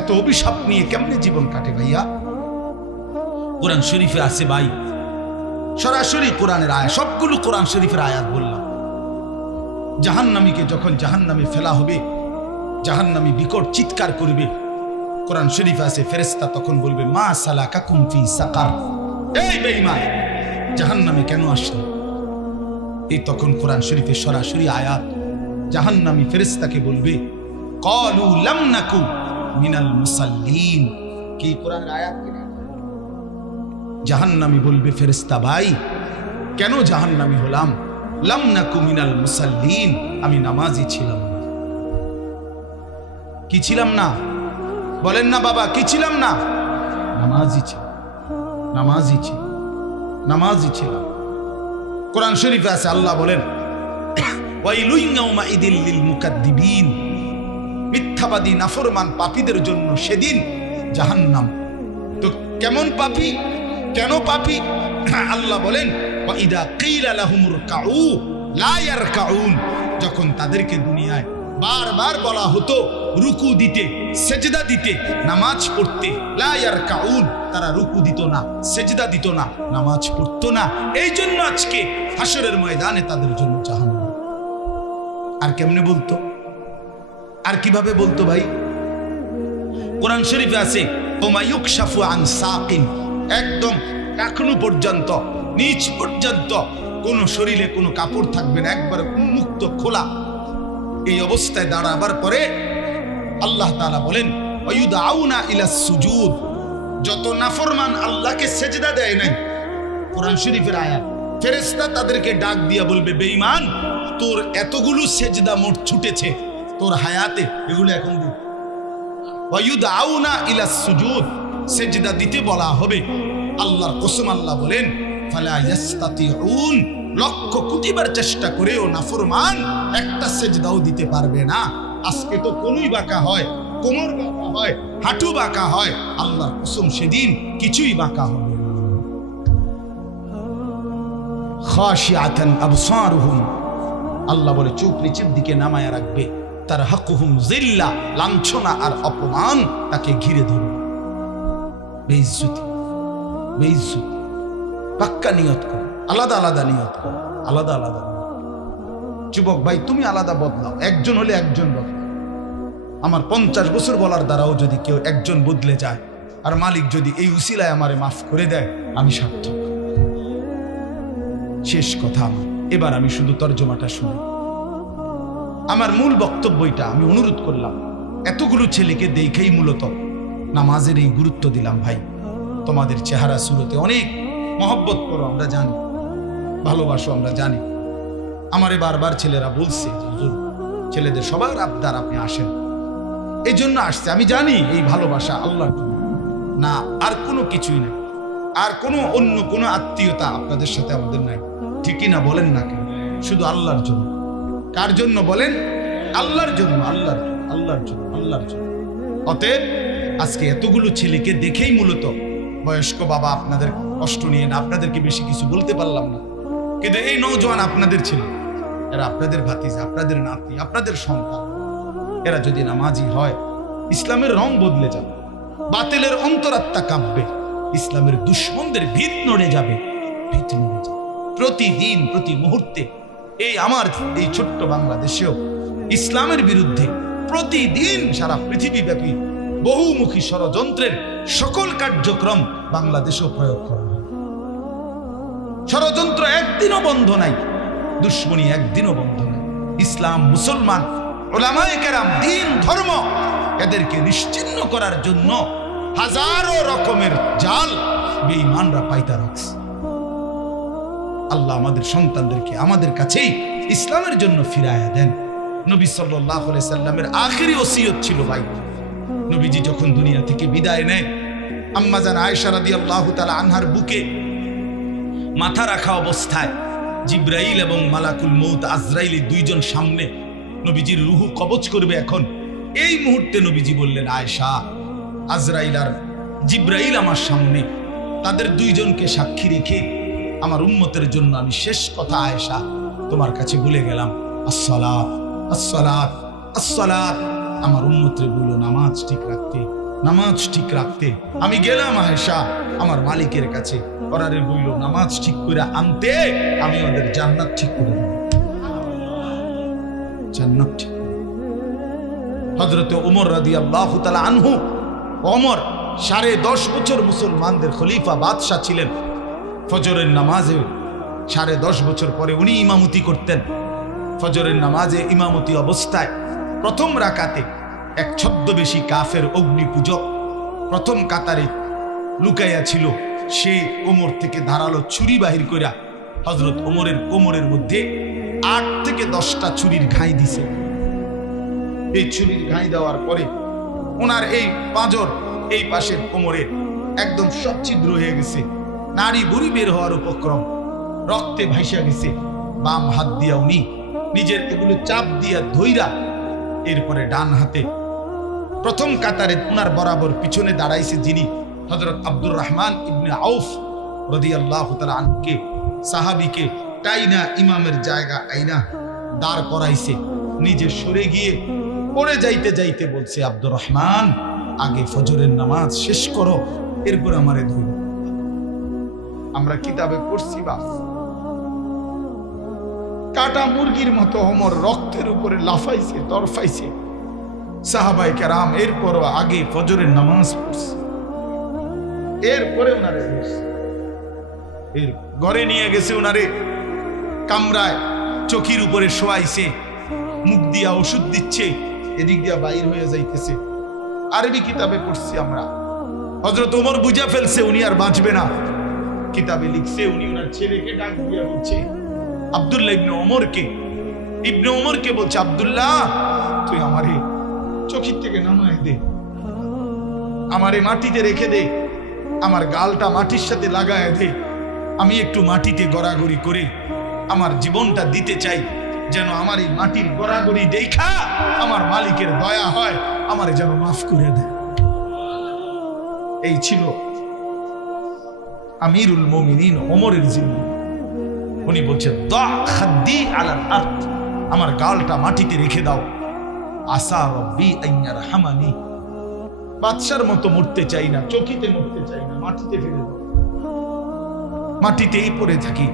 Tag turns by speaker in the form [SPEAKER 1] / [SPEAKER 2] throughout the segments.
[SPEAKER 1] এত অভিশাপ নিয়ে কেমনে জীবন কাটে ভাইয়া? কোরআন শরীফে আছে ভাই। সরাসরি কোরআনের আয়াত সবগুলো কোরআন শরীফের আয়াত বললাম। জাহান্নামীকে যখন জাহান্নামে ফেলা হবে জাহান্নামী বিকট চিৎকার করবে কোরআন শরীফ আছে ফেরেস্তা তখন বলবে মা সালা কাকুম ফি সাকার। এই বেঈমান জাহান্নামে কেন আসলে? এই তখন কোরআন শরীফের সরাসরি আয়াত জাহান্নামী ফেরেস্তাকে বলবে কলু লাম নাকু মিনাল মুসাল্লিন। কি কোরআনের আয়াত? জাহান্নামী বলবে ফেরেস্তা ভাই, কেন জাহান্নামী হলাম? লাম নাকু মিনাল মুসাল্লিন। আমি নামাজি ছিলাম না। কি ছিলাম না? বলেন না বাবা, কি ছিলাম না? নামাজি ছিল নামাজি ছিল নামাজি ছিলাম। কোরআন শরীফে আছে, আল্লাহ বলেন, ওয়াইলুন ইয়াউমাইদিল মুকাদ্দিবিন। মিথ্যাবাদী, নাফরমান পাপীদের জন্য সেদিন জাহান্নাম। তো কেমন পাপী? কেন পাপী? আল্লাহ বলেন যখন তাদেরকে দুনিয়ায় বারবার বলা হতো, রুকু দিতে, সেজদা দিতে, নামাজ পড়তে, লা ইয়ারকাউন, তারা রুকু দিত না, সেজদা দিত না, নামাজ পড়তো না। এই জন্য আজকে হাসরের ময়দানে তাদের জন্য জাহান্নাম। আর কেমনে বলতো? আর কীভাবে বলতো ভাই? কোরআন শরীফে আছে ওমায়ুক সাফু আন সাকিন। একদম এখনও পর্যন্ত, নিচ পর্যন্ত কোন শরীরে কোনো কাপড় থাকবে না, একবার উন্মুক্ত, খোলা। এই অবস্থায় দাঁড়াবার পরে আল্লাহ তাআলা বলেন ওয়ুদাউনা ইলা সুজুদ। যত নাফরমান আল্লাহকে সেজদা দেয় নাই, কোরআন শরীফের আয়াত, ফেরেশতা তাদেরকে ডাক দিয়া বলবে, বেঈমান, তোর এতগুলো সেজদা মোট ছুটেছে। তোর হায়াতে এগুলো এখন দে ওয়ায়ুদাউনা ইলা সুজুদ, সেজদা দিতে বলা হবে। আল্লাহর কসম আল্লাহ বলেন, ফালা ইয়াস্তাতিউন, লক্ষ কোটিবার চেষ্টা করেও নাফরমান একটা সেজদাও দিতে পারবে না। আজকে তো কোনই বাঁকা হয়, কোমর বাঁকা হয়, হাঁটু বাঁকা হয়, আল্লাহর কসম সেদিন কিছুই বাঁকা হবে না। খাশিআতান আবসারুহুম, আল্লাহ বলে চোখ নিচের দিকে নামায়া রাখবে। তার হাকুহুম জিল্লা, লাঞ্ছনা আর অপমান তাকে ঘিরে ধরবে বেইজ্জতি বেইজ্জতি, পাক্কা নিয়ত করো, আলাদা আলাদা নিয়ত করো, আলাদা আলাদা যুবক ভাই, তুমি আলাদা বদলাও, একজন হলে একজন বদলাও। আমার পঞ্চাশ বছর বলার দ্বারাও যদি কেউ একজন বদলে যায়, আর মালিক যদি এই উসিলায় আমারে মাফ করে দেয়, আমি সার্থক। শেষ কথা এবার আমি শুধু তর্জমাটা শুনি। আমার মূল বক্তব্যটা আমি অনুরোধ করলাম। এতগুলো ছেলেকে দেখেই মূলত নামাজের এই গুরুত্ব দিলাম ভাই। তোমাদের চেহারা, সুরতে অনেক মহব্বত করো, আমরা জানি। ভালোবাসো, আমরা জানি। আমারে বারবার ছেলেরা বলছে ছেলেদের সবার আবদার আপনি আসেন। এই জন্য আসছে। আমি জানি এই ভালোবাসা আল্লাহর জন্য। না, আর কোনো কিছুই নাই। আর কোনো অন্য কোনো আত্মীয়তা আপনাদের সাথে আমাদের নাই। ঠিকই না বলেন না কেন? শুধু আল্লাহর জন্য। কার জন্য বলেন? আল্লাহর জন্য, আল্লাহর আল্লাহর জন্য আল্লাহর জন্য। অতএব আজকে এতগুলো ছেলেকে দেখেই মূলত বয়স্ক বাবা আপনাদের কষ্ট নিয়ে না, আপনাদেরকে বেশি কিছু বলতে পারলাম না। কিন্তু এই নৌজওয়ান আপনাদের ছিল, এরা আপনাদের ভাতিজ, আপনাদের নাতি, আপনাদের সন্তান। এরা যদি নামাজি হয়, ইসলামের রং বদলে যাবে, বাতিলের অন্তরাত্মা কাঁপবে, ইসলামের দুশ্মনদের ভিত নড়ে যাবে, ভিত নড়ে যাবে। প্রতিদিন, প্রতি মুহূর্তে এই আমার, এই ছোট্ট বাংলাদেশেও ইসলামের বিরুদ্ধে প্রতিদিন সারা পৃথিবীব্যাপী বহুমুখী ষড়যন্ত্রের সকল কার্যক্রম বাংলাদেশেও প্রয়োগ করা হয়। ষড়যন্ত্র একদিনও বন্ধ নাই, দুশ্মনী একদিনও বন্ধ নাই। ইসলাম, মুসলমান, ওলামায়ে দিন, ধর্ম এদেরকে নিশ্চিন্ন করার জন্য হাজারো রকমের জাল বেঈমানরা পাইতা রাখছে আল্লাহ আমাদের সন্তানদেরকে আমাদের কাছেই ইসলামের জন্য ফিরায়া দেন। নবী সাল্লাহ সাল্লামের আখেরি ওসিয়ত ছিল ভাই, নবীজি যখন দুনিয়া থেকে বিদায় নেয় আম্মাজান আয়েশা রাদিয়াল্লাহু তাআলা আনহার বুকে মাথা রাখা অবস্থায় জিব্রাইল এবং মালাকুল মৌত আজরাইল দুইজন সামনে নবীজির রুহু কবচ করবে এখন। এই মুহূর্তে নবীজি বললেন, আয়েশা, আজরাইল আর জিব্রাইল আমার সামনে। তাদের দুইজনকে সাক্ষী রেখে আমার উম্মতের জন্য আমি শেষ কথা আয়েশা তোমার কাছে ভুলে গেলাম। আসসালাত আসসালাত আসসালাত। আমার উম্মতের বলো, নামাজ ঠিক রাখতে, নামাজ ঠিক রাখতে। আমি গেলাম আয়েশা আমার মালিকের কাছে। ওরারে বইল, নামাজ ঠিক করে আনতে আমি ওদের জান্নাত ঠিক করে দেব। জান্নাত ঠিক হজরতে ওমর রাদি আল্লাহ আনহু, ওমর সাড়ে দশ বছর মুসলমানদের খলিফা বাদশাহ ছিলেন। ফজরের নামাজে সাড়ে দশ বছর পরে উনি ইমামতি করতেন। ফজরের নামাজে ইমামতি অবস্থায় প্রথম রাকাতে এক ছদ্মবেশী কাফের অগ্নি পূজক প্রথম কাতারে লুকাইয়া ছিল। সে কোমর থেকে ধারালো ছুরি বাহির কইরা হজরত ওমরের কোমরের মধ্যে আট থেকে দশটা ছুরির ঘাই দিছে। এই ছুরির ঘাই দেওয়ার পরে ওনার এই পাঁজর এই পাশের কোমরে একদম সব ছিদ্র হয়ে গেছে। নারী বুড়ি বের হওয়ার উপক্রম। রক্তে ভাইসা গেছে, বাম হাত দিয়া উনি, নিজের এগুলো চাপ দিয়া ধইরা এরপরে ডান হাতে প্রথম কাতারে উনার বরাবর পিছনে দাঁড়াইছে যিনি হজরত আব্দুর রহমান ইবনে আউফ রদি আল্লাহ সাহাবিকে টাইনা ইমামের জায়গা আইনা দাঁড় করাইছে। নিজে সরে গিয়ে পড়ে যাইতে যাইতে বলছে, আব্দুর রহমান, আগে ফজরের নামাজ শেষ করো, এরপর আমারে ধরো। আমরা কিতাবে পড়ছি, বাস। কাটা মুরগির মতো অমর রক্তের উপরে লাফাইছে, তরফাইছে। সাহাবাই কেরাম এরপরও আগে ফজরের নামাজ পড়ছে। এরপরে এর ঘরে নিয়ে গেছে ওনারে কামরায় চকির উপরে শোয়াইছে, মুখ দিয়া ওষুধ দিচ্ছে, এদিক দিয়া বাইর হয়ে যাইতেছে। আরবি কিতাবে পড়ছি আমরা। হজরত ওমর বুঝা ফেলছে, উনি আর বাঁচবে না। কিতাবে লিখছে, উনি ওনার ছেলেকে ডাক দিয়া বলছে, আব্দুল্লাহ ইবনে ওমরকে। ইবনে ওমরকে বলছে, আব্দুল্লাহ, তুই আমারে চকির থেকে নামায় দে, আমারে মাটিতে রেখে দে, আমার গালটা মাটির সাথে লাগায় দে। আমি একটু মাটিতে গড়াগড়ি করে আমার জীবনটা দিতে চাই, যেন আমার এই মাটির গড়াগড়ি দেখা আমার মালিকের দয়া হয়, আমারে যেন মাফ করে দেয়। এই ছিল আমিরুল মমিনিন ওমরের জিম্মি। উনি বলছেন, "দা আলাল আরদ। আমার গালটা মাটিতে রেখে দাও। আসা রব্বি আইয়ার হামানি বাদশার মতো মরতে চাই না, চকিতে মরতে চাই না, মাটিতে ফেলে দাও। মাটিতেই পড়ে থাকি,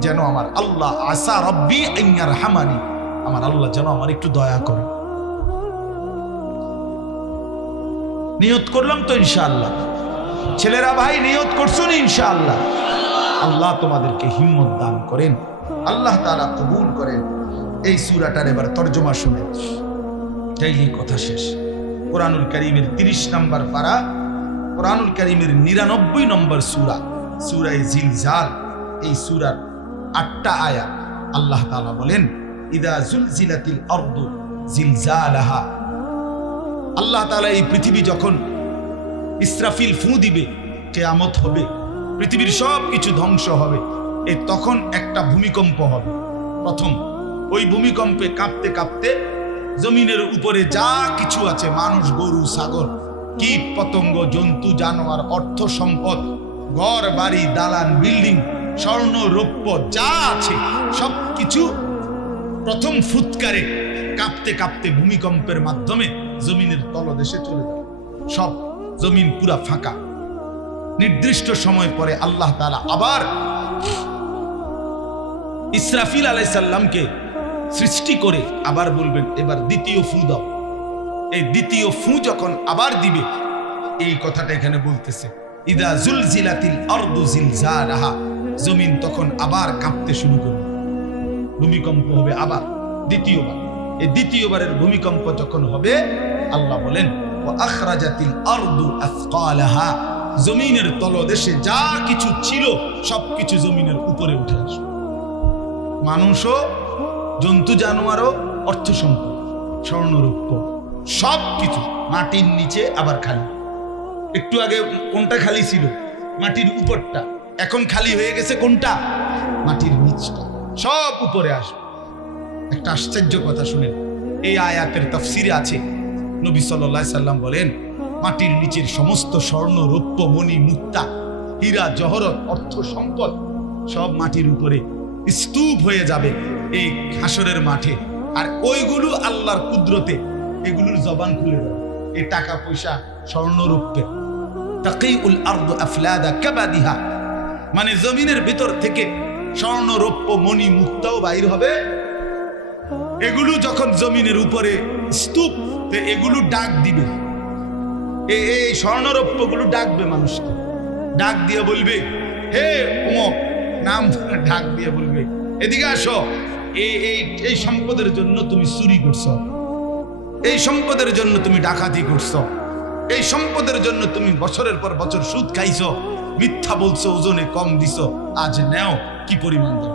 [SPEAKER 1] যেন আমার আল্লাহ আসা রব্বি আইয়ার হামানি আমার আল্লাহ যেন আমার একটু দয়া করে। নিয়ত করলাম তো ইনশাআল্লাহ। ছেলেরা ভাই, নিয়ত করছুন ইনশাআল্লাহ? আল্লাহ তোমাদেরকে হিম্মত দান করেন। আল্লাহ তাআলা কবুল করেন। এই সুরাটার এবার তর্জমা শুনে। তাইলে কথা শেষ। কোরআনুল করিমের তিরিশ নম্বর পারা, কোরআনুল করিমের নিরানব্বই নম্বর সূরা, সূরায়ে জিলজাল। এই সুরার আটটা আয়া আল্লাহ তাআলা বলেন, ইদা জুলজিলাতিল আরদু জিলজালাহা। আল্লাহ তাআলা এই পৃথিবী যখন ইসরাফিল ফু দিবে, কেয়ামত হবে, পৃথিবীর সব কিছু ধ্বংস হবে। এ তখন একটা ভূমিকম্প হবে। প্রথম, ওই ভূমিকম্পে কাঁপতে কাঁপতে জমিনের উপরে যা কিছু আছে, মানুষ, গরু, ছাগল, কীট, পতঙ্গ, জন্তু, জানোয়ার, অর্থ সম্পদ, ঘর, বাড়ি, দালান, বিল্ডিং, স্বর্ণ, রৌপ্য, যা আছে, সব কিছু প্রথম ফুৎকারে কাঁপতে কাঁপতে ভূমিকম্পের মাধ্যমে জমিনের তলদেশে চলে যাবে সব জমিন পুরা ফাঁকা। নির্দিষ্ট সময় পরে আল্লাহ তাআলা আবার ইসরাফিল আলাইসাল্লামকে সৃষ্টি করে আবার বলবেন, এবার দ্বিতীয় ফু দাও। এই দ্বিতীয় ফু যখন আবার দিবে, এই কথাটা এখানে বলতেছে, ইদা জুলজিলাতিল আরদু জিলজালাহা। জমিন তখন আবার কাঁপতে শুরু করবে। ভূমিকম্প হবে আবার দ্বিতীয়বার। এই দ্বিতীয়বারের ভূমিকম্প যখন হবে, আল্লাহ বলেন আখরাজাতিল আরদু আথকালাহা জমিনের তলদেশে যা কিছু ছিল, সবকিছু জমিনের উপরে উঠে আসবে। মানুষও, জন্তু জানোয়ারও, অর্থ সম্পদ, স্বর্ণরূপ্য সব কিছু মাটির নিচে আবার খালি। একটু আগে কোনটা খালি ছিল? মাটির উপরটা। এখন খালি হয়ে গেছে কোনটা? মাটির নিচটা। সব উপরে আসবে। একটা আশ্চর্য কথা শুনেন। এই আয়াতের তফসিরে আছে নবী সাল্লাহ সাল্লাম বলেন, মাটির নিচের সমস্ত স্বর্ণ, রৌপ্য, মণি, মুক্তা, হীরা, জহরত, অর্থ, সম্পদ সব মাটির উপরে স্তূপ হয়ে যাবে এই হাসরের মাঠে। আর ওইগুলো আল্লাহর কুদরতে, এগুলোর জবান খুলে যাবে এই টাকা, পয়সা স্বর্ণরূপে তাকিউল আরদু আফলাদা কাবাদিহা। মানে জমিনের ভিতর থেকে স্বর্ণ, রৌপ্য, মণি, মুক্তাও বাইর হবে। এগুলো যখন জমিনের উপরে স্তূপ তো এগুলো ডাক দিবে। এই স্বর্ণরৌপ্যগুলো ডাকবে মানুষকে। ডাক দিয়ে বলবে, হে অমক নাম ডাক দিয়ে বলবে, এদিকে আসো। এই এই সম্পদের জন্য তুমি চুরি করছ। এই সম্পদের জন্য তুমি ডাকাতি করছ। এই সম্পদের জন্য তুমি বছরের পর বছর সুদ খাইছো। মিথ্যা বলছো, ওজনে কম দিছো। আজ নেও, কি পরিমাণ দাও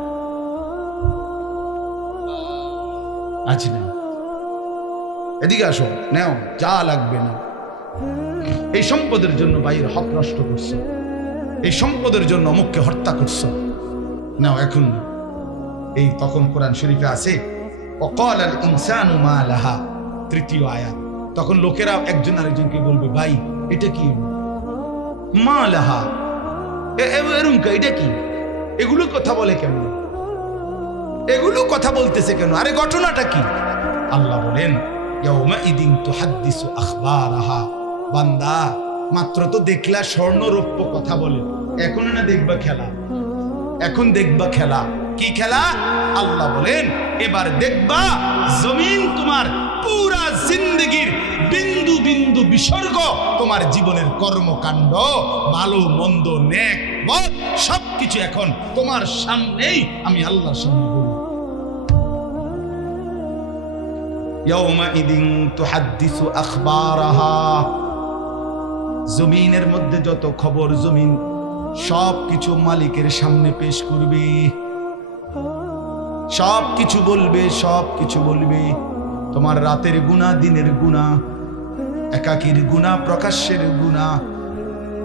[SPEAKER 1] আজ নেও। এদিকে আসো নেও যা লাগবে না এই সম্পদের জন্য বাইরের হক নষ্ট করছ। এই সম্পদের জন্য অমুককে হত্যা করছ। নাও এখন এই তখন কোরআন শরীফে আছে অকল আল ইনসানু মা লাহা তৃতীয় আয়াত। তখন লোকেরা একজন আরেকজনকে বলবে ভাই এটা কি? মা লাহা এ- এ- এরম কা, এটা কি? এগুলো কথা বলে কেন? এগুলো কথা বলতেছে কেন? আরে ঘটনাটা কি? আল্লাহ বলেন বান্দা, মাত্র তো দেখলা কথা বলে। এখন না দেখবা খেলা? এখন দেখবা খেলা। কি খেলা? আল্লাহ বলেন, এবার দেখবা জমিন তোমার পুরা জিন্দগির বিন্দু বিন্দু বিসর্গ, তোমার জীবনের কর্মকাণ্ড, ভালো, মন্দ, নেক সবকিছু এখন তোমার সামনেই। আমি আল্লাহর সামনে জমিনের মধ্যে যত খবর জমিন সব কিছু মালিকের সামনে পেশ করবে। সব কিছু বলবে সব কিছু বলবে। তোমার রাতের গুণা, দিনের গুণা, একাকির গুণা, প্রকাশ্যের গুণা।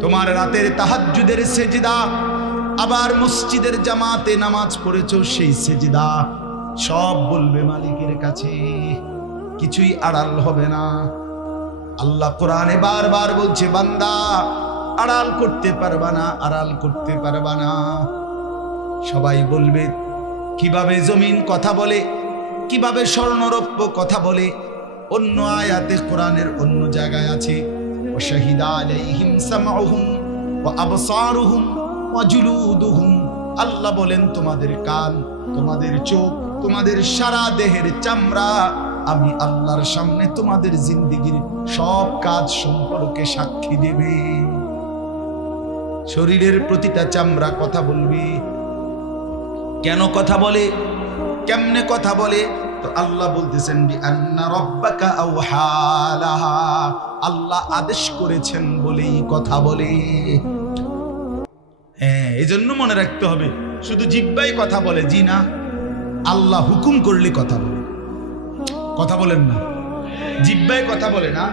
[SPEAKER 1] তোমার রাতের তাহাজ্জুদের সেজিদা, আবার মসজিদের জামাতে নামাজ পড়েছ সেই সেজিদা। সব বলবে মালিকের কাছে। কিছুই আড়াল হবে না। আল্লাহ কোরআনে বারবার বলছে, বান্দা, আড়াল করতে পারবা না, আড়াল করতে পারবা না। সবাই বলবে, কীভাবে জমিন কথা বলে, কীভাবে স্বর্ণরপ্য কথা বলে, অন্য আয়াতে কোরআনের অন্য জায়গায় আছে আল্লাহ বলেন, তোমাদের কান, তোমাদের চোখ, তোমাদের সারা দেহের চামড়া আমি আল্লাহর সামনে তোমাদের জিন্দিগির সব কাজ সম্পর্কে সাক্ষী দেবে। শরীরের প্রতিটা চামড়া কথা বলবে। কেন কথা বলে? কেমনে কথা বলে? তো আল্লাহ বলতেছেন আল্লাহ আদেশ করেছেন বলেই কথা বলে। হ্যাঁ এই জন্য মনে রাখতে হবে, শুধু জিব্বাই কথা বলে, জি না। আল্লাহ হুকুম করলে কথা বলে। কথা বলেন না। জিব্বাই কথা বলে না।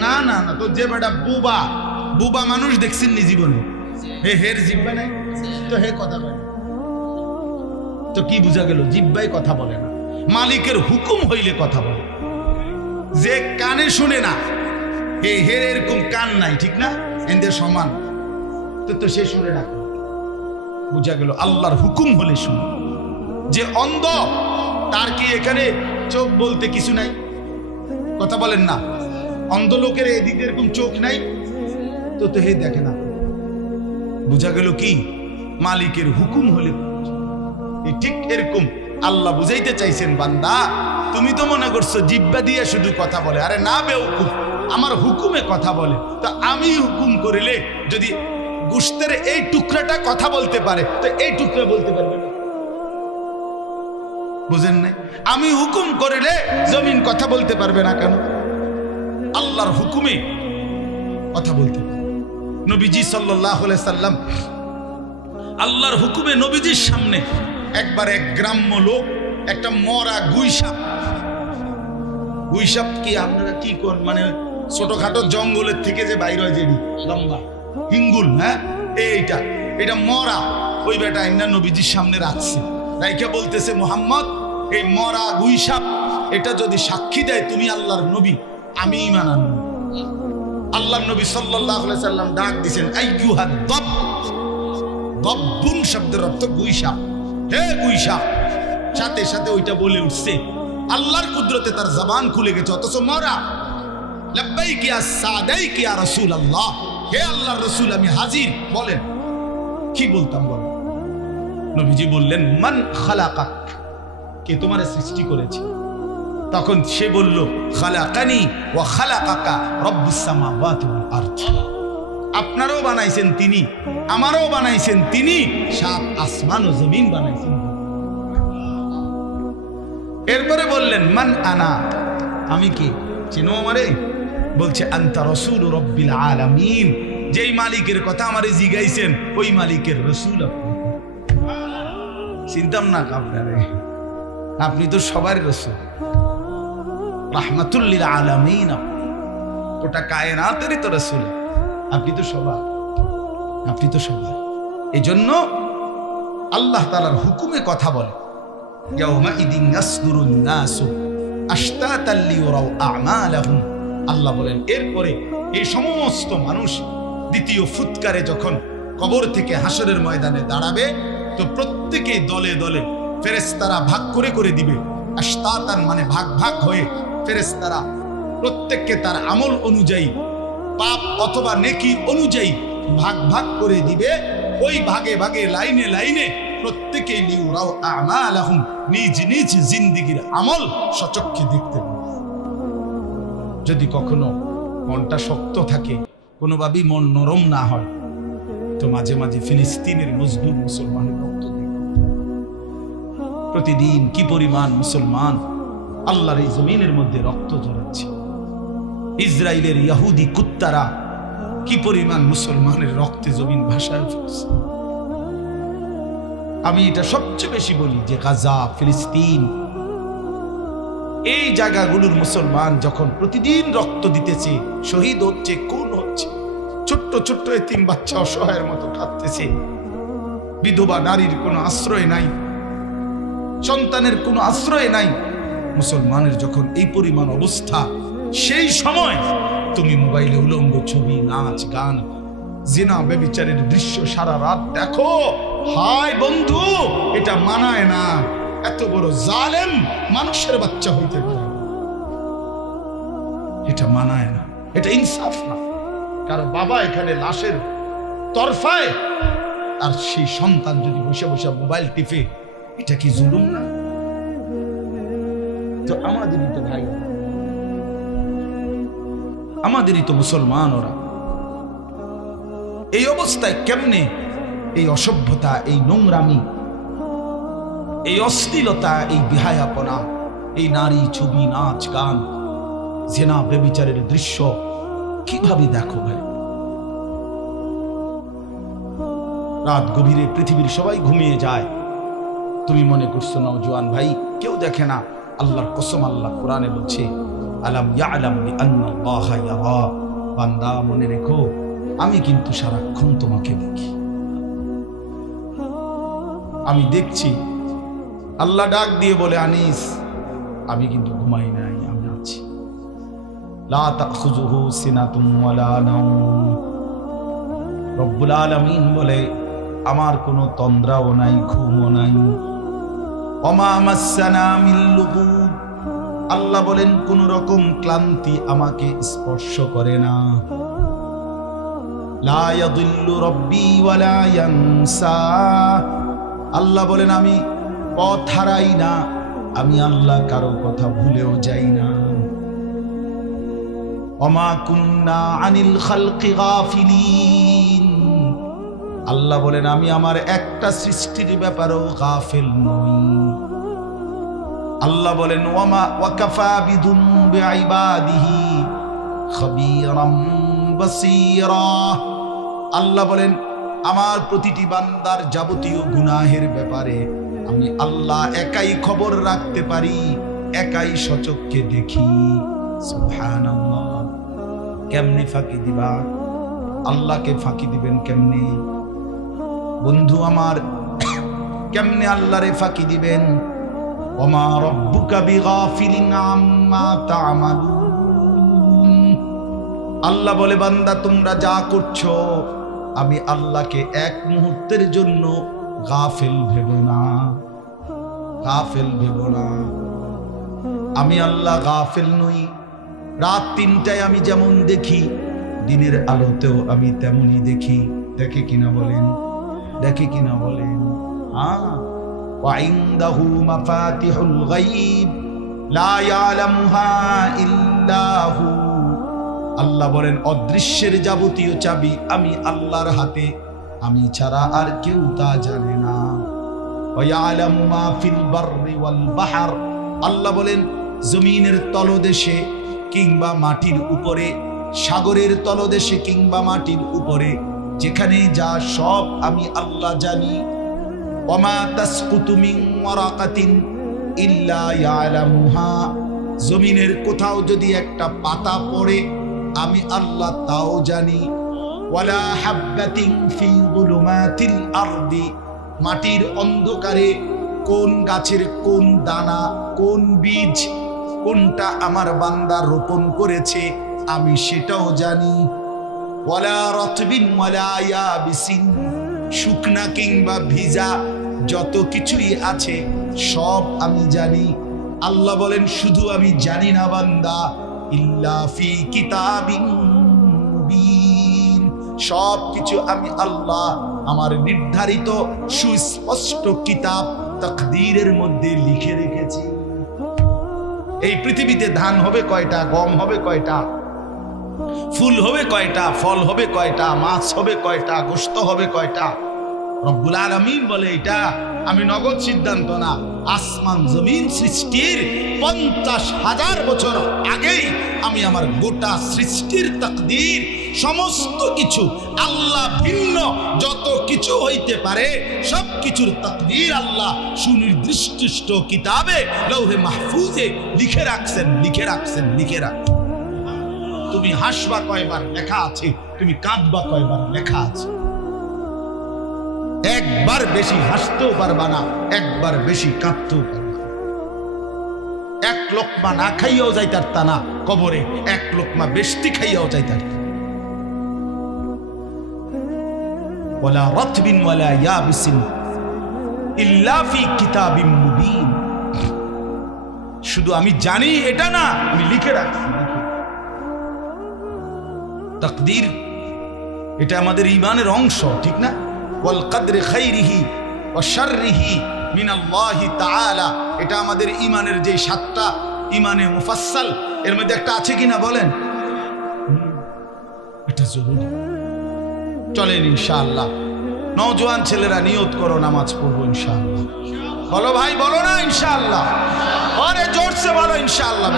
[SPEAKER 1] না না না তো যে বেটা বুবা বুবা মানুষ দেখছেন নি জীবনে। হে, হের জিব্বা নাই? তো হে কথা বলে তো কি বোঝা গেল? জিব্বাই কথা বলে না। মালিকের হুকুম হইলে কথা বলে। যে কানে শুনে না, হে, হের এরকম কান নাই, ঠিক না? এদের সমান। তো তো সে শুনে না বোঝা গেল, আল্লাহর হুকুম হলে শুনে। যে অন্ধ, তার কি এখানে চোখ বলতে কিছু নাই। কথা বলেন না। অন্ধ লোকের এদিকে এরকম চোখ নাই। তো তো হে দেখে না। বোঝা গেল কি? মালিকের হুকুম হলে ঠিক এরকম আল্লাহ বুঝাইতে চাইছেন বান্দা। তুমি তো মনে করছ জিব্বা দিয়ে শুধু কথা বলে। আরে না বেউকুফ আমার হুকুমে কথা বলে। তো আমি হুকুম করিলে যদি গুস্তের এই টুকরাটা কথা বলতে পারে, তো এই টুকরা বলতে পারবে না। বুঝেন নাই? আমি হুকুম করিলে জমিন কথা বলতে পারবে না কেন? আল্লাহর হুকুমে কথা বলতে নবীজি সাল্লাহ সাল্লাম আল্লাহর হুকুমে নবীজির সামনে একবার এক গ্রাম্য লোক, একটা মরা গুইসাপ। গুইসাপ কি? আপনারা কি কর মানে ছোটখাটো জঙ্গলের থেকে যে বাইর হয় যেটি, লম্বা, হিঙ্গুল হ্যাঁ? এইটা, এটা মরা। ওই বেটা ইন্না নবীজির সামনে রাখছে। রাইকা বলতেছে, মোহাম্মদ, এই মরা গুইসাপ, এটা যদি সাক্ষী দেয় তুমি আল্লাহর নবী, আমি ইমান আনব। আল্লাহর নবী আলাইহি সাল্লাম ডাক দিছেন, আইয়ুহা দব দব্বুন শব্দের অর্থ গুইসাপ। হে গুইসাপ, সাথে সাথে ওইটা বলে উঠছে, আল্লাহর কুদরতে তার জবান খুলে গেছে, অথচ মরা। লাব্বাই কিয়া সাদাই কিয়া রসুল আল্লাহ হে আল্লাহর রসুল, আমি হাজির, বলেন। কি বলতাম বলেন নবীজি বললেন, মান খালাকাক। কে তোমার সৃষ্টি করেছে? তখন সে বলল, খালাকানি ও খালাকাকা রব্বুস সামাওয়াতি ওয়াল আরদ। আপনারও বানাইছেন তিনি, আমারও বানাইছেন তিনি, সাত আসমান ও জমিন বানাইছেন এরপরে বললেন, মান আনা? আমি কি? চিনো আমারে? বলছে, আন্তা রসুল রব্বিল আলামিন। যেই মালিকের কথা আমারে জিগাইছেন, ওই মালিকের রসুল আপনি। চিনতাম না আপনারে আপনি তো সবার রসুল। রাহমাতুল্লিল আলামিন আপনি। ওটা কায়নাতেরই তো রসুল। আপনি তো সবার। আপনি তো সবার। এই জন্য আল্লাহ তালার হুকুমে কথা বলে। আল্লাহ বলেন, এরপরে এই সমস্ত মানুষ দ্বিতীয় ফুৎকারে যখন কবর থেকে হাসরের ময়দানে দাঁড়াবে তো প্রত্যেকে দলে দলে ফেরেস্তারা ভাগ করে করে দিবে। আশতাতান মানে ভাগ ভাগ হয়ে ফেরেস্তারা প্রত্যেককে তার আমল অনুযায়ী, পাপ অথবা নেকি অনুযায়ী ভাগ ভাগ করে দিবে। ওই ভাগে ভাগে লাইনে লাইনে প্রত্যেকে নিজ নিজ জিন্দিগির আমল সচক্ষে দেখতে যদি কখনো মনটা শক্ত থাকে, কোনোভাবেই মন নরম না হয়, তো মাঝে মাঝে ফিলিস্তিনের মজদুর মুসলমানের প্রতিদিন কি পরিমাণ মুসলমান আল্লাহর এই জমিনের মধ্যে রক্ত জড়াচ্ছে ইসরায়েলের ইয়াহুদি কুত্তারা কি পরিমাণ মুসলমানের রক্তে জমিন ভাষায় ফেলছে? আমি এটা সবচেয়ে বেশি বলি যে গাজা, ফিলিস্তিন, এই জায়গাগুলোর মুসলমান যখন প্রতিদিন রক্ত দিতেছে, শহীদ হচ্ছে কোন হচ্ছে, ছোট্ট ছোট্ট তিন বাচ্চা অসহায়ের মতো কাঁদতেছে, বিধবা নারীর কোনো আশ্রয় নাই সন্তানের কোনো আশ্রয় নাই। মুসলমানের যখন এই পরিমাণ অবস্থা, সেই সময় তুমি মোবাইলে উলঙ্গ ছবি, নাচ, গান, জিনা বেবিচারের দৃশ্য সারা রাত দেখো। হায় বন্ধু, এটা মানায় না। এত বড় জালেম মানুষের বাচ্চা হইতে পারে এটা মানায় না। এটা ইনসাফ না। কারণ বাবা এখানে লাশের তরফায়, আর সেই সন্তান যদি বসে বসে মোবাইল টিপে এটা কি জুলুম না? তো আমাদেরই তো ভাই। আমাদেরই তো মুসলমান ওরা। এই অবস্থায় কেমনে এই অসভ্যতা, এই নোংরামি, এই অশ্লীলতা, এই বিহায়াপনা, এই নারী ছবি, নাচ, গান, জেনা বেবিচারের দৃশ্য কীভাবে দেখো ভাই? রাত গভীরে পৃথিবীর সবাই ঘুমিয়ে যায়। তুমি মনে করছ নওজোয়ান ভাই? কেউ দেখে না। আল্লাহর কসম, আল্লাহ কোরআনে বলছে বান্দা, মনে রেখো, আমি কিন্তু সারাক্ষণ তোমাকে দেখি। আমি দেখছি। আল্লাহ ডাক দিয়ে বলে, আনিস, আমি কিন্তু ঘুমাই নাই, আমি আছি। রব্বুল আলামিন বলে, আমার কোনো তন্দ্রাও নাই, ঘুমও নাই। আল্লাহ বলেন, কোন রকম ক্লান্তি আমাকে স্পর্শ করে না। আল্লাহ বলেন, আমি পথ হারাই না, আমি আল্লাহ কারও কথা ভুলেও যাই না। অমা কুন্না আনিল খালকি গাফিলিন। আল্লাহ বলেন, আমি আমার একটা সৃষ্টির ব্যাপারেও গাফিল নই। আল্লাহ বলেন, ওয়ামা, ওয়াকাফা বিদুনবি ইবাদিহি খবীরাম বাসীরা। আল্লাহ বলেন, আমার প্রতিটি বান্দার যাবতীয় গুনাহের ব্যাপারে আমি আল্লাহ একাই খবর রাখতে পারি, একাই সচককে দেখি। কেমনে ফাঁকি দিবা? আল্লাহকে ফাঁকি দিবেন কেমনে? বন্ধু আমার, কেমনে আল্লাহরে ফাঁকি দিবেন? আল্লাহ বলে, বান্দা, তোমরা যা করছ, আমি আল্লাহকে এক মুহূর্তের জন্য গাফেল ভেব না। গাফেল ভেব না। আমি আল্লাহ গাফেল নই। রাত তিনটায় আমি যেমন দেখি, দিনের আলোতেও আমি তেমনই দেখি। দেখে কিনা বলেন? দেখে কিনা বলেন? হ্যাঁ وعنده مفاتح الغيب لا يعلمها إلا هو আল্লাহ বলেন অদৃশ্যের যাবতীয় চাবি আমি আল্লাহর হাতে আমি ছাড়া আর কেউ তা জানে না ويعلم ما في البر والبحر আল্লাহ বলেন জমিনের তলদেশে কিংবা মাটির উপরে সাগরের তলদেশে কিংবা মাটির উপরে যেখানে যা সব আমি আল্লাহ জানি ওমা তাসকুতু মিন ওয়ারাকাতিন ইল্লা ইয়ালামুহা। জমিনের কোথাও যদি একটা পাতা পড়ে, আমি আল্লাহ তাও জানি। ওয়ালা হাব্বাতিন ফি যুলুমাতিল আরদি। মাটির অন্ধকারে কোন গাছের কোন দানা, কোন বীজ, কোনটা আমার বান্দা রোপণ করেছে, আমি সেটাও জানি। ওয়ালা রতবিন ওয়ালা ইয়াবিসিন, শুকনা কিংবা ভিজা যত কিছুই আছে, সব আমি জানি। আল্লাহ বলেন, শুধু আমি জানি না, বান্দা। ইল্লা ফি কিতাবিন সব কিছু আমি আল্লাহ, আমার নির্ধারিত সুস্পষ্ট কিতাব তকদীরের মধ্যে লিখে রেখেছি। এই পৃথিবীতে ধান হবে কয়টা, গম হবে কয়টা, ফুল হবে কয়টা, ফল হবে কয়টা, মাছ হবে কয়টা, গোস্ত হবে কয়টা রব্বুল আলমিন বলে এটা। আমি নগদ সিদ্ধান্ত না, আসমান জমিন সৃষ্টির পঞ্চাশ হাজার বছর আগেই আমি আমার গোটা সৃষ্টির তকদির, সমস্ত কিছু, আল্লাহ ভিন্ন, যত কিছু হইতে পারে, সব কিছুর তকদির আল্লাহ সুনির্দিষ্ট কিতাবে, লৌহে মাহফুজে লিখে রাখছেন লিখে রাখছেন লিখে রাখছেন। তুমি হাসবা কয়বার লেখা আছে, তুমি কাঁদবা কয়বার লেখা আছে। একবার বেশি হাসতেও পারবা না, একবার বেশি কাঁদতেও পারবা এক লোকমা না খাইয়াও যাইতার তা না, কবরে এক লোকমা বেশতি খাইয়াও যাইতার ওয়ালা রতবিন ওয়ালা ইয়াবিসিন ইল্লা ফি কিতাবিম মুবিন। শুধু আমি জানি এটা না, আমি লিখে রাখছি। তাকদীর, এটা আমাদের ইমানের অংশ, ঠিক না? কদরে খাইরিহি ওয়া শাররিহি মিনাল্লাহি তাআলা। এটা আমাদের ইমানের যে সাতটা ইমানে মুফাসসাল, এর মধ্যে একটা আছে কিনা বলেন? এটা জরুরি। চলেন ইনশাআল্লাহ। নওজোয়ান ছেলেরা নিয়ত করো, নামাজ পড়ব ইনশাআল্লাহ। বলো ভাই, বলো না ইনশাআল্লাহ। আরে জোরসে বলো ইনশাআল্লাহ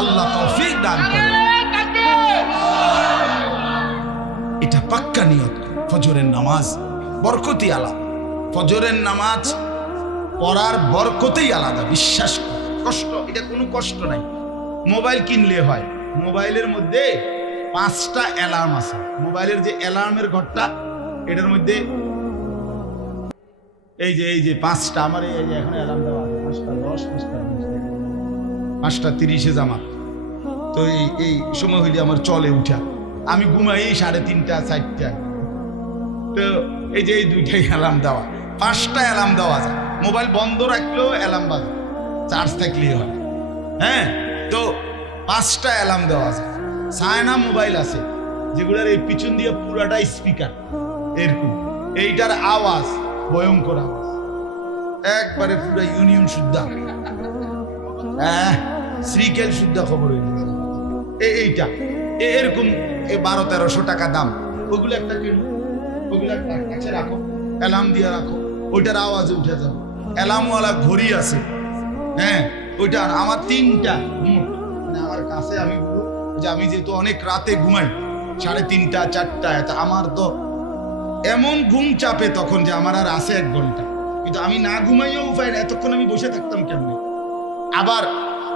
[SPEAKER 1] আল্লাহ তৌফিক দান করুন। এটা পাক্কা নিয়ত। ফজরের নামাজ বরকতি আলাদা। ফজরের নামাজ পড়ার বরকতেই আলাদা, বিশ্বাস কষ্ট, এটা কোনো কষ্ট নাই। মোবাইল কিনলে হয়, মোবাইলের মধ্যে পাঁচটা অ্যালার্ম আছে। মোবাইলের যে অ্যালার্মের ঘরটা, এটার মধ্যে এই যে এই যে পাঁচটা, আমার এই যে এখন অ্যালার্ম দেওয়া পাঁচটা দশ, পাঁচটা পাঁচটা তিরিশে জামা তো এই এই সময় হইলে আমার চলে উঠা। আমি ঘুমাই সাড়ে তিনটা, চারটা। তো এই যে এই দুইটাই অ্যালার্ম দেওয়া। পাঁচটা অ্যালার্ম দেওয়া যায় মোবাইল বন্ধ রাখলেও অ্যালার্ম বাজে। চার্জ থাকলেই হয়। হ্যাঁ? তো পাঁচটা অ্যালার্ম দেওয়া আছে। সায়না মোবাইল আছে, যেগুলোর এই পিছন দিয়ে পুরাটা স্পিকার এরকম। এইটার আওয়াজ, ভয়ঙ্কর আওয়াজ। একবারে পুরো ইউনিয়ন শুদ্ধা। হ্যাঁ? শ্রীকেল শুদ্ধা খবর এইটা। এরকম বারো তেরোশো টাকা দাম। ওগুলো একটা কিনো কাছে রাখো। অ্যালার্ম দিয়ে রাখো। ওইটার আওয়াজে উঠে যাবে অ্যালার্মওয়ালা ঘড়ি আছে। হ্যাঁ ওইটা আমার তিনটা। মানে আমার কাছে আমি বলব যে আমি যেহেতু অনেক রাতে ঘুমাই, সাড়ে তিনটা, চারটা, এত আমার তো এমন ঘুম চাপে তখন যে আমার আর আছে এক ঘণ্টা। কিন্তু আমি না ঘুমাইও উপায় না এতক্ষণ আমি বসে থাকতাম কেমনে? আবার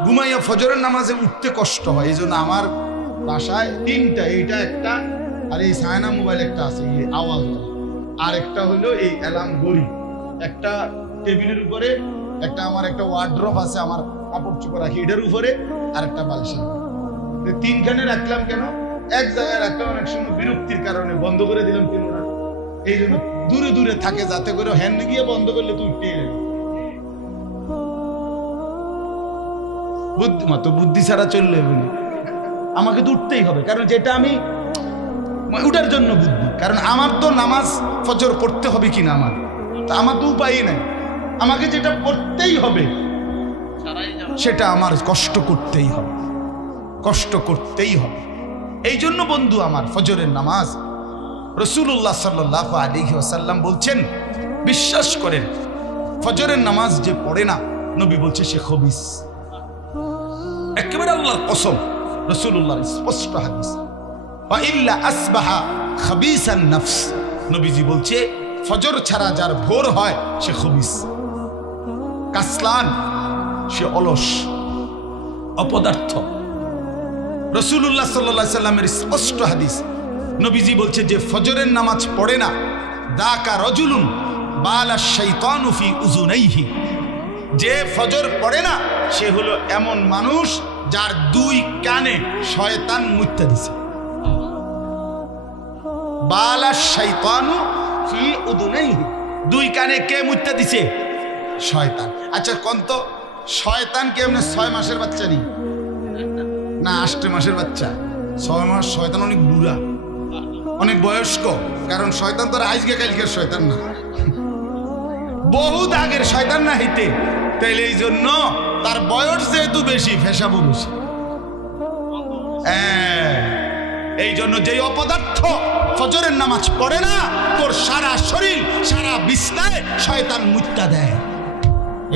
[SPEAKER 1] ঘুমাইয়া ফজরের নামাজে উঠতে কষ্ট হয়। এই জন্য আমার বাসায় তিনটা, এইটা একটা আর এই সায়না মোবাইল একটা আছে, এই আওয়াজ আর একটা হলো এই অ্যালার্ম ঘড়ি। একটা টেবিলের উপরে একটা আমার একটা ওয়ার্ড্রপ আছে, আমার কাপড় চোপড় রাখি, এটার উপরে আর একটা। তো তিনখানে রাখলাম কেন? এক জায়গায় রাখলাম, অনেক সময় বিরক্তির কারণে বন্ধ করে দিলাম তিনটা এই জন্য দূরে দূরে থাকে, যাতে করে হ্যান্ড গিয়ে বন্ধ করলে তুই যাবি বুদ্ধিমত বুদ্ধি ছাড়া চললে আমাকে তো উঠতেই হবে, কারণ যেটা আমি উঠার জন্য বুদ্ধি। কারণ আমার তো নামাজ, ফজর পড়তে হবে কিনা আমার তা আমার তো উপায়ই নাই। আমাকে যেটা করতেই হবে, সেটা আমার কষ্ট করতেই হবে। কষ্ট করতেই হবে। এই জন্য বন্ধু আমার, ফজরের নামাজ রসুল্লাহ সাল্লাহ আলিহি ওসাল্লাম বলছেন, বিশ্বাস করেন, ফজরের নামাজ যে পড়ে না, নবী বলছে সে খবিস। একেবারে আল্লাহর কসম রসুল্লাহর স্পষ্ট হাদিস। ইল্লা আসবাহা খাবিসান নফস। নবীজি বলছে, ফজর ছাড়া যার ভোর হয়, সে খবিস। কাসলান, সে অলস, অপদার্থ। রসুল্লাহ সাল্লা সাল্লামের স্পষ্ট হাদিস, নবীজি বলছে যে ফজরের নামাজ পড়ে না। দাকা রজুলুন বালা শৈতানুফি উজুনাইহি যে ফজর পড়ে না, সে হলো এমন মানুষ যার দুই কানে শয়তান মুত্যা দিছে বালা শৈতানু দুই কানে কে মুত্যা দিছে? শয়তান। আচ্ছা কোন তো? শয়তান কেমনে ছয় মাসের বাচ্চা নেই না আষ্টে মাসের বাচ্চা। ছয় মাস শয়তান অনেক বুড়া। অনেক বয়স্ক। কারণ শয়তান তো আজকে কালকের শয়তান না। বহুত আগের শয়তান না হইতে তাইলে এই জন্য তার বয়স যেহেতু বেশি ফেসাবো বেশি হ্যাঁ, এই জন্য যেই অপদার্থ ফজরের নামাজ পড়ে না, তোর সারা শরীর, সারা বিছনায় শয়তান মুত্তা দেয়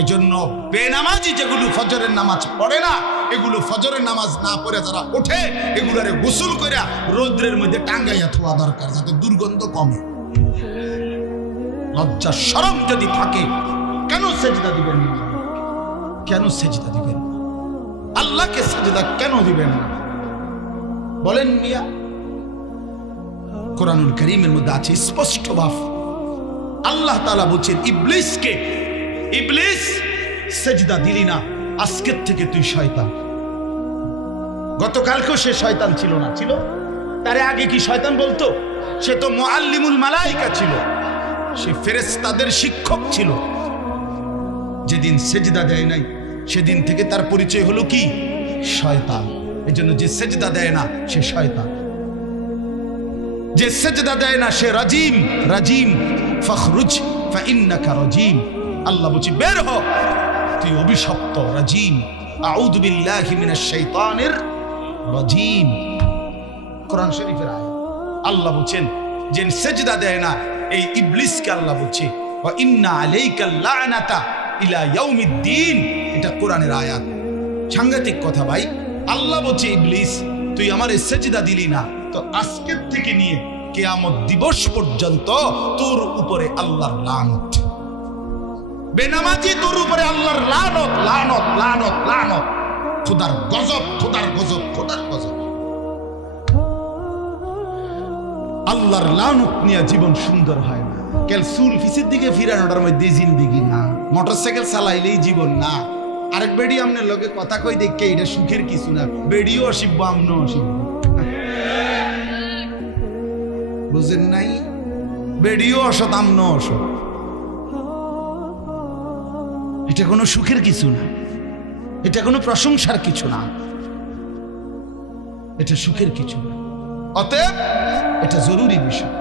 [SPEAKER 1] এই জন্য বেনামাজি যেগুলো ফজরের নামাজ পড়ে না, এগুলো ফজরের নামাজ না পড়ে যারা ওঠে, এগুলোরে গোসল করে রৌদ্রের মধ্যে টাঙ্গাইয়া থোয়া দরকার, যাতে দুর্গন্ধ কমে লজ্জা সরম যদি থাকে, কেন সেজদা দিবেন? কেন সেজদা দিবেন? আল্লাহকে সেজদা কেন দিবেন না বলেন মিয়া, কোরআনুল করিমের মধ্যে আছে স্পষ্ট ভাব আল্লাহ তালা বলছেন, ইবলিসকে, ইবলিস, সেজদা দিলি না, আজকের থেকে তুই শয়তান। গতকালকেও সে শয়তান ছিল না, ছিল? তারে আগে কি শয়তান বলতো? সে তো মোয়াল্লিমুল মালাইকা ছিল। সে ফেরেস্তাদের শিক্ষক ছিল। যেদিন সেজদা দেয় নাই, সেদিন থেকে তার পরিচয় হলো কি? শয়তান। এই জন্য যে সেজদা দেয় না, সে শয়তান। যে সেজদা দেয় না, সে রাজিম। রাজিম, ফখরুজ, ফাইন্নাকা রাজিম। আল্লাহ বলছি, বের হ। তুই অভিশপ্ত, রাজিম। আউযু বিল্লাহি মিনাশ শাইতানির রাজিম। কোরআন শরীফের আয়াত। আল্লাহ বলছেন, যে সেজদা দেয় না, এই ইবলিসকে আল্লাহ বলছে, ওয়া ইন্না আলাইকা লানাতা ইলা ইয়াউমিদ্দিন। এটা কোরআনের আয়াত। সাংঘাতিক কথা ভাই। আল্লাহ বলছে, ইবলিস, তুই আমার সেজদা দিলি না। তো আজকের থেকে নিয়ে কেয়ামত দিবস পর্যন্ত তোর উপরে আল্লাহর লানত। বেনামাজি, তোর উপরে আল্লাহর লানত লানত লানত লানত। খোদার গজব খোদার গজব খোদার গজব। আল্লাহর লানত নিয়ে জীবন সুন্দর হয় না। কেল চুল ফিসের দিকে ফিরানোটার মধ্যে জিন্দিগি না। মোটরসাইকেল চালাইলেই জীবন না। আরেক বেডি আমনের লোকে কথা কই দেখে এটা সুখের কিছু না, বেডিও অসিব্য আমনও অসিব্য বুঝেন নাই? বেডিও অসৎ আমন অসৎ। এটা কোনো সুখের কিছু না, এটা কোনো প্রশংসার কিছু না, এটা সুখের কিছু না। অতএব এটা জরুরি বিষয়।